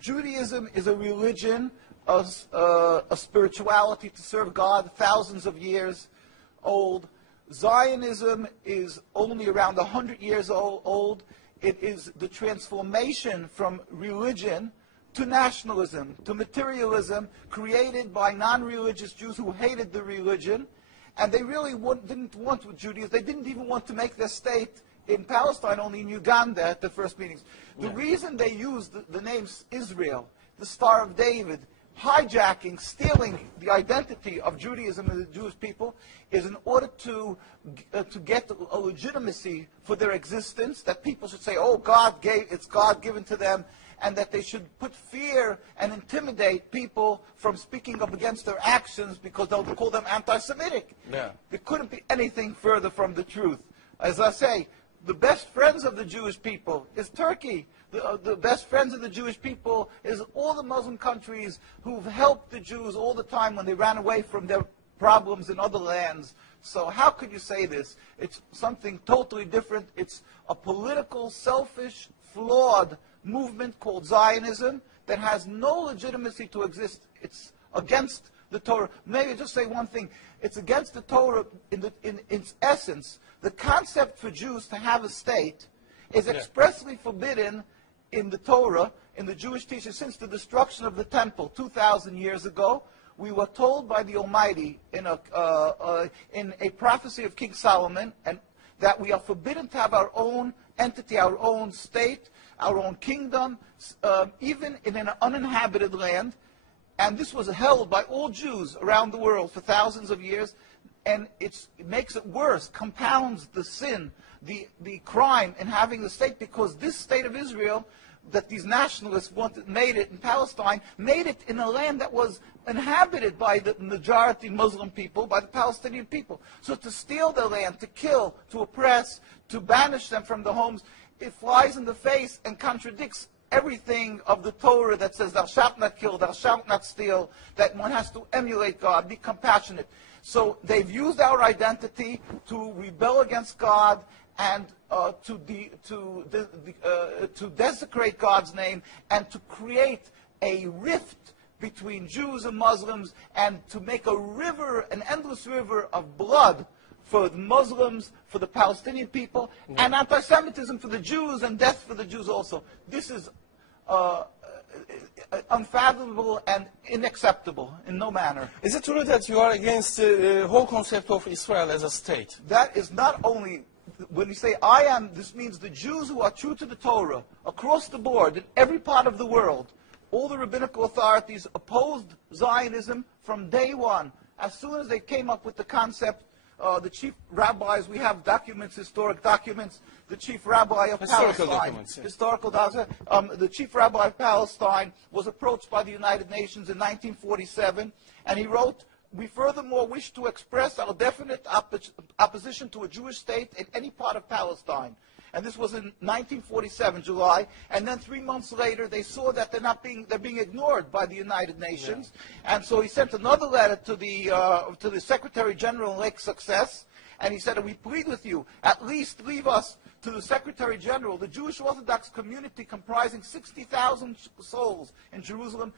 Judaism is a religion, a spirituality to serve God, thousands of years old. Zionism is only around 100 years old. It is the transformation from religion to nationalism, to materialism, created by non-religious Jews who hated the religion. And they really didn't want Judaism. They didn't even want to make their state in Palestine, only in Uganda at the first meetings. The reason they used the name Isreal, the Star of David, hijacking, stealing the identity of Judaism and the Jewish people, is in order to get a legitimacy for their existence, that people should say, oh, it's God given to them, and that they should put fear and intimidate people from speaking up against their actions because they'll call them anti-Semitic. Yeah. There couldn't be anything further from the truth. As I say, the best friends of the Jewish people is Turkey. The best friends of the Jewish people is all the Muslim countries who've helped the Jews all the time when they ran away from their problems in other lands. So how could you say this? It's something totally different. It's a political, selfish, flawed movement called Zionism that has no legitimacy to exist. It's against the Torah. Maybe just say one thing. It's against the Torah in its essence. The concept for Jews to have a state is expressly forbidden in the Torah, in the Jewish teaching, since the destruction of the temple 2,000 years ago. We were told by the Almighty in a prophecy of King Solomon, and that we are forbidden to have our own entity, our own state, our own kingdom, even in an uninhabited land. And this was held by all Jews around the world for thousands of years. And it makes it worse, compounds the sin, the crime in having the state, because this state of Israel that these nationalists made it in Palestine, made it in a land that was inhabited by the majority Muslim people, by the Palestinian people. So to steal their land, to kill, to oppress, to banish them from the homes, it flies in the face and contradicts everything of the Torah that says thou shalt not kill, thou shalt not steal, that one has to emulate God, be compassionate. So they've used our identity to rebel against God and to desecrate God's name, and to create a rift between Jews and Muslims, and to make a river, an endless river of blood for the Muslims, for the Palestinian people, and anti-Semitism for the Jews, and death for the Jews also. This is unfathomable and unacceptable in no manner. Is it true that you are against the whole concept of Israel as a state? That is not only, when you say I am, this means the Jews who are true to the Torah, across the board, in every part of the world. All the rabbinical authorities opposed Zionism from day one. As soon as they came up with the concept, the chief rabbis, we have documents, historic documents, the chief rabbi of Palestine, historical documents, the chief rabbi of Palestine was approached by the United Nations in 1947, and he wrote, we furthermore wish to express our definite opposition to a Jewish state in any part of Palestine. And this was in 1947, July. And then 3 months later, they saw that they're being ignored by the United Nations. Yeah. And so he sent another letter to the Secretary General in Lake Success, and he said, we plead with you, at least leave us to the Secretary General. The Jewish Orthodox community, comprising 60,000 souls in Jerusalem,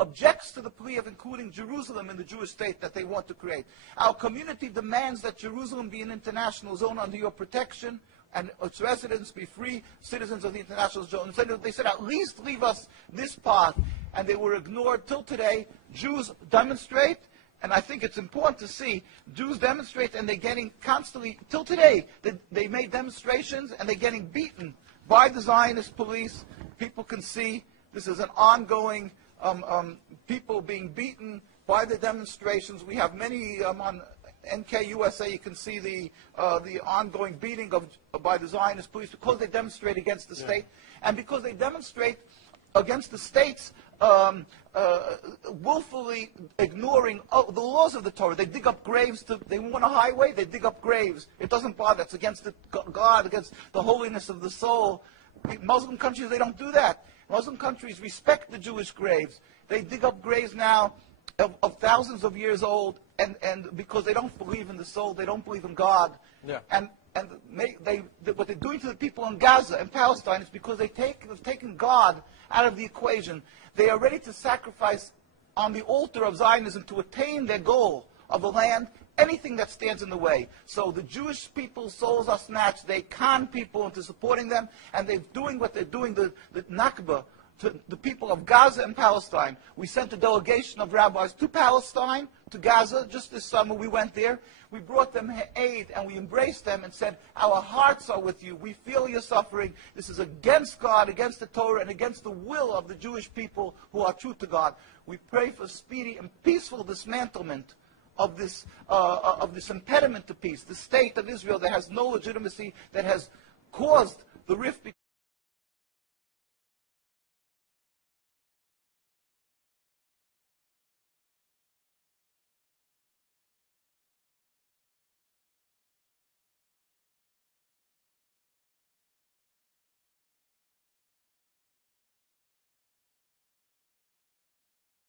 objects to the plea of including Jerusalem in the Jewish state that they want to create. Our community demands that Jerusalem be an international zone under your protection, and its residents be free citizens of the international zone. They said, at least leave us this part. And they were ignored till today. Jews demonstrate, and I think it's important to see, Jews demonstrate, and they're getting constantly, till today, they made demonstrations, and they're getting beaten by the Zionist police. People can see this is an ongoing, people being beaten by the demonstrations. We have many on NKUSA, you can see the ongoing beating by the Zionist police because they demonstrate against the state, and because they demonstrate against the states willfully ignoring the laws of the Torah. They dig up graves. They want a highway, they dig up graves. It doesn't bother. It's against God, against the holiness of the soul. Muslim countries, they don't do that. Muslim countries respect the Jewish graves. They dig up graves now of thousands of years old, and because they don't believe in the soul, they don't believe in God. Yeah. And what they're doing to the people in Gaza and Palestine is because they've taken God out of the equation. They are ready to sacrifice on the altar of Zionism to attain their goal of the land, anything that stands in the way. So the Jewish people's souls are snatched. They con people into supporting them, and they're doing what they're doing, the Nakba, to the people of Gaza and Palestine. We sent a delegation of rabbis to Palestine, to Gaza, just this summer. We went there. We brought them aid, and we embraced them and said, our hearts are with you. We feel your suffering. This is against God, against the Torah, and against the will of the Jewish people who are true to God. We pray for speedy and peaceful dismantlement of this impediment to peace, the state of Israel that has no legitimacy, that has caused the rift between